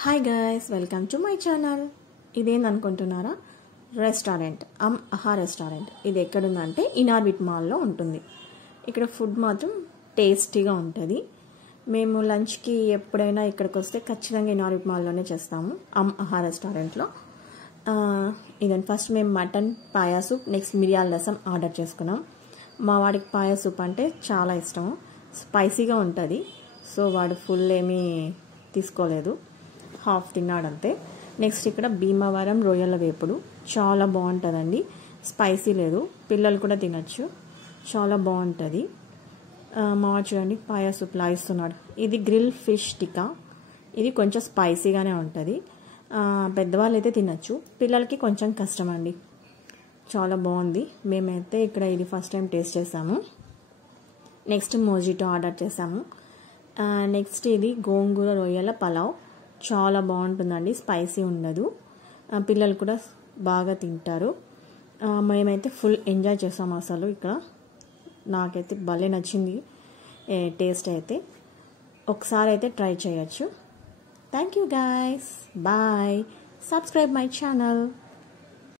Hi guys, welcome to my channel. ఇదేందనుకుంటున్నారా? Restaurant, ఆహా restaurant. ఇది ఎక్కడుందంటే ఇనార్బిట్ మాల్లో ఉంటుంది. ఇక్కడ ఫుడ్ మాత్రం టేస్టీగా ఉంటుంది. మేము లంచ్కి ఎప్పుడైనా ఇక్కడికి వస్తే ఖచ్చితంగా ఇనార్బిట్ మాల్లోనే చేస్తాము, ఆహా రెస్టారెంట్లో. ఇదండి, ఫస్ట్ మేము మటన్ పాయా సూప్, నెక్స్ట్ మిరియాల రసం ఆర్డర్ చేసుకున్నాం. మా వాడికి పాయా సూప్ అంటే చాలా ఇష్టం, స్పైసీగా ఉంటుంది. సో వాడు ఫుల్ ఏమీ తీసుకోలేదు, హాఫ్ తిన్నాడంతే. నెక్స్ట్ ఇక్కడ భీమవరం రొయ్యల వేపుడు చాలా బాగుంటుందండి, స్పైసీ లేదు, పిల్లలు కూడా తినచ్చు, చాలా బాగుంటుంది. మా చూడండి పాయా సూప్ లాగిస్తున్నాడు. ఇది గ్రిల్ ఫిష్ టిక్కా, ఇది కొంచెం స్పైసీగానే ఉంటుంది. పెద్దవాళ్ళు అయితే తినచ్చు, పిల్లలకి కొంచెం కష్టం అండి. చాలా బాగుంది. మేమైతే ఇక్కడ ఇది ఫస్ట్ టైం టేస్ట్ చేసాము. నెక్స్ట్ మోజిటో ఆర్డర్ చేసాము. నెక్స్ట్ ఇది గోంగూర రొయ్యల పలావ్, చాలా బాగుంటుందండి, స్పైసీ ఉండదు, పిల్లలు కూడా బాగా తింటారు. మేమైతే ఫుల్ ఎంజాయ్ చేసాము అసలు. ఇక్కడ నాకైతే భలే నచ్చింది టేస్ట్ అయితే. ఒకసారి అయితే ట్రై చేయొచ్చు. Thank you guys, bye. Subscribe my channel.